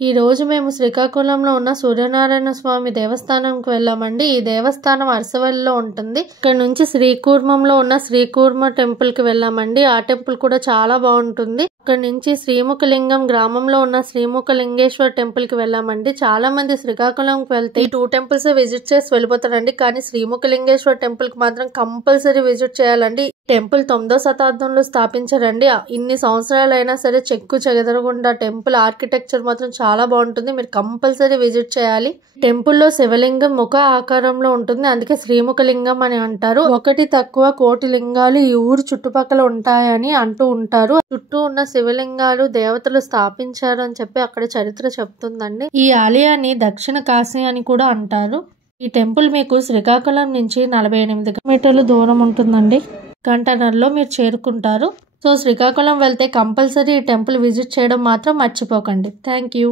ఈ రోజు మేము శ్రీకాకుళంలో ఉన్న సూర్యనారాయణ స్వామి దేవస్థానంకి వెళ్ళామండి. ఈ దేవస్థానం అరసవల్లిలో ఉంటుంది. ఇక్కడ నుంచి శ్రీకూర్మంలో ఉన్న శ్రీకూర్మ టెంపుల్ కి వెళ్ళామండి. ఆ టెంపుల్ కూడా చాలా బాగుంటుంది. ఇక్కడ నుంచి శ్రీముఖలింగం గ్రామంలో ఉన్న శ్రీముఖలింగేశ్వర టెంపుల్ కి వెళ్ళామండి. చాలా మంది శ్రీకాకుళంకి వెళ్తే ఈ 2 టెంపుల్స్ విజిట్ చేసి వెళ్ళిపోతారండి. కానీ శ్రీముఖలింగేశ్వర టెంపుల్ కి మాత్రం కంపల్సరీ విజిట్ చేయాలండి. టెంపుల్ 9వ శతాబ్దంలో స్థాపించారండి. ఇన్ని సంవత్సరాలైనా సరే చెక్కు చెదరకుండా టెంపుల్ ఆర్కిటెక్చర్ మాత్రం చాలా బాగుంటుంది. మీరు కంపల్సరీ విజిట్ చేయాలి. టెంపుల్లో శివలింగం ముఖ ఆకారంలో ఉంటుంది. అందుకే శ్రీముఖలింగం అని అంటారు. 1 తక్కువ కోటి లింగాలు ఈ ఊరు చుట్టుపక్కల ఉంటాయని అంటూ ఉంటారు. చుట్టూ ఉన్న శివలింగాలు దేవతలు స్థాపించారు అని చెప్పి అక్కడ చరిత్ర చెప్తుందండి. ఈ ఆలయాన్ని దక్షిణ కాశీ అని కూడా అంటారు. ఈ టెంపుల్ మీకు శ్రీకాకుళం నుంచి 48 కిలోమీటర్లు దూరం ఉంటుందండి. గంటన్నరలో మీరు చేరుకుంటారు. సో శ్రీకాకుళం వెళ్తే కంపల్సరీ ఈ టెంపుల్ విజిట్ చేయడం మాత్రం మర్చిపోకండి. Thank you.